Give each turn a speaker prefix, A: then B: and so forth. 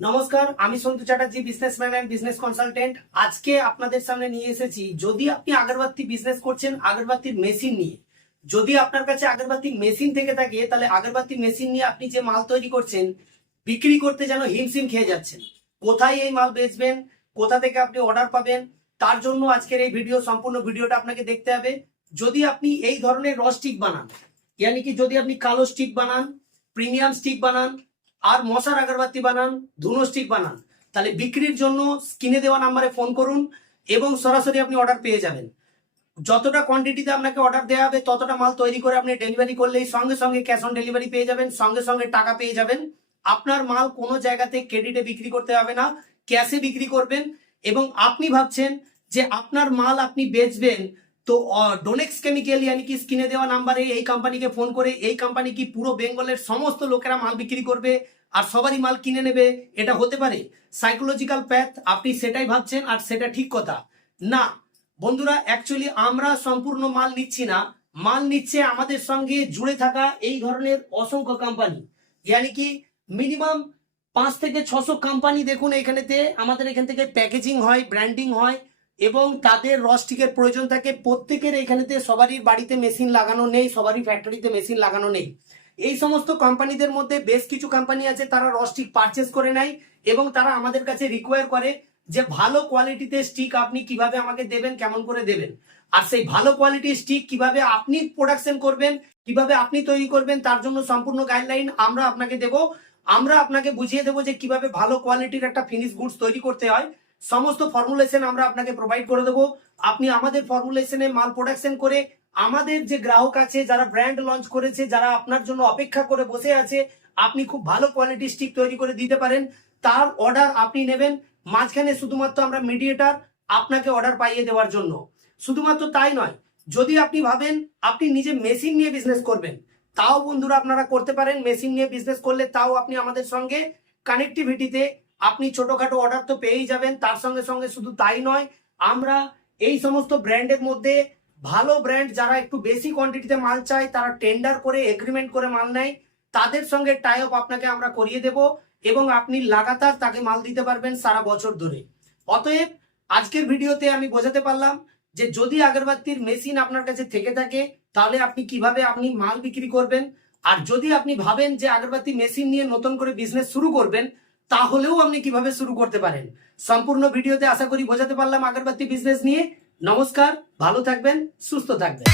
A: নমস্কার, আমি Santu Chatterjee businessman and business consultant আজকে আপনাদের সামনে নিয়ে এসেছি, যদি আপনি আগরবাতি বিজনেস করছেন, আগরবাতির মেশিন নিয়ে। যদি আপনার কাছে আগরবাতির মেশিন থেকে থাকে, তাহলে আগরবাতি মেশিন নিয়ে আপনি যে মাল তৈরি করছেন, বিক্রি করতে যেন হিমশিম খেয়ে যাচ্ছেন। কোথায় এই মাল বেচবেন, কোথা থেকে আপনি অর্ডার পাবেন, তার জন্য আজকের এই ভিডিও সম্পূর্ণ ভিডিওটা আপনাকে দেখতে হবে। যদি আপনি এই ধরনের র স্টিক বানান, ইয়ানি কি যদি আপনি কালো স্টিক বানান প্রিমিয়াম স্টিক বানান আর মশার আগরবাতি বানান, ধুনো স্টিক বানান, তাহলে বিক্রির জন্য স্ক্রিনে দেওয়া নাম্বারে ফোন করুন এবং সরাসরি আপনি অর্ডার পেয়ে যাবেন। যতটা কোয়ান্টিটিতে আপনাকে অর্ডার দেওয়া হবে, ততটা মাল তৈরি করে আপনি ডেলিভারি করলেই সঙ্গে সঙ্গে ক্যাশ অন ডেলিভারি পেয়ে যাবেন, সঙ্গে সঙ্গে টাকা পেয়ে যাবেন। আপনার মাল কোনো জায়গাতে ক্রেডিটে বিক্রি করতে হবে না ক্যাশে বিক্রি করবেন এবং আপনি ভাবছেন যে আপনার মাল আপনি বেচবেন তো ডোনেক্স কেমিক্যাল ইয়ানি কি স্ক্রিনে দেওয়া নাম্বারে এই কোম্পানিকে ফোন করে, এই কোম্পানি কি পুরো বেঙ্গলের সমস্ত লোকেরা মাল বিক্রি করবে আর সবারই মাল কিনে নেবে? এটা হতে পারে সাইকোলজিক্যাল প্যাথ আপনি সেটাই ভাবছেন আর সেটা ঠিক কথা। না, বন্ধুরা অ্যাকচুয়ালি আমরা সম্পূর্ণ মাল নিচ্ছি না। মাল নিচ্ছে আমাদের সঙ্গে জুড়ে থাকা এই ধরনের অসংখ্য কোম্পানি ইয়ানি কি মিনিমাম পাঁচ থেকে ছশো কোম্পানি দেখুন এখানেতে। আমাদের এখান থেকে প্যাকেজিং হয় ব্র্যান্ডিং হয়। এবং তাদের রস্টিকের প্রয়োজন থাকে। প্রত্যেকের এখানেতে সবারই বাড়িতে মেশিন লাগানো নেই, সবারই ফ্যাক্টরিতে মেশিন লাগানো নেই। এই সমস্ত কোম্পানিদের মধ্যে বেশ কিছু কোম্পানি আছে, তারা রস্টিক পারচেস করে নেয় এবং তারা আমাদের কাছে রিকোয়ার করে যে ভালো কোয়ালিটিতে স্টিক আপনি কীভাবে আমাকে দেবেন, কেমন করে দেবেন। আর সেই ভালো কোয়ালিটির স্টিক কীভাবে আপনি প্রোডাকশন করবেন, কীভাবে আপনি তৈরি করবেন, তার জন্য সম্পূর্ণ গাইডলাইন আমরা আপনাকে দেব। আমরা আপনাকে বুঝিয়ে দেবো যে কীভাবে ভালো কোয়ালিটির একটা ফিনিশ গুডস তৈরি করতে হয়। সমস্ত ফর্মুলেশন আমরা আপনাকে প্রোভাইড করে দেবো। আপনি আমাদের ফর্মুলেশনে মাল প্রোডাকশন করে আমাদের যে গ্রাহক আছে, যারা ব্র্যান্ড লঞ্চ করেছে, যারা আপনার জন্য অপেক্ষা করে বসে আছে, আপনি খুব ভালো কোয়ালিটির স্টিক তৈরি করে দিতে পারেন। তার অর্ডার আপনি নেবেন, মাঝখানে শুধুমাত্র আমরা মিডিয়েটার আপনাকে অর্ডার পাইয়ে দেওয়ার জন্য। শুধুমাত্র তাই নয়, যদি আপনি ভাবেন আপনি নিজে মেশিন নিয়ে বিজনেস করবেন, তাও বন্ধুরা আপনারা করতে পারেন। মেশিন নিয়ে বিজনেস করলে তাও আপনি আমাদের সঙ্গে কানেক্টিভিটিতে আপনি ছোটখাটো অর্ডার তো পেয়েই যাবেন, তার সঙ্গে সঙ্গে শুধু তাই নয়, আমরা এই সমস্ত ব্র্যান্ডের মধ্যে ভালো ব্র্যান্ড যারা একটু বেশি কোয়ান্টিটিতে মাল চায়, তারা টেন্ডার করে এগ্রিমেন্ট করে মাল নেয়, তাদের সঙ্গে টাই আপ আপনাকে আমরা করিয়ে দেব এবং আপনি লাগাতার তাকে মাল দিতে পারবেন সারা বছর ধরে। অতএব আজকের ভিডিওতে আমি বোঝাতে পারলাম যে যদি আগরবাতির মেশিন আপনার কাছে থেকে থাকে, তাহলে আপনি কীভাবে আপনি মাল বিক্রি করবেন? আর যদি আপনি ভাবেন যে আগরবাতি মেশিন নিয়ে নতুন করে বিজনেস শুরু করবেন তাহলেও আপনি কীভাবে শুরু করতে পারেন? সম্পূর্ণ ভিডিওতে আশা করি বোঝাতে পারলাম আগরবাতি বিজনেস নিয়ে। নমস্কার, ভালো থাকবেন, সুস্থ থাকবেন।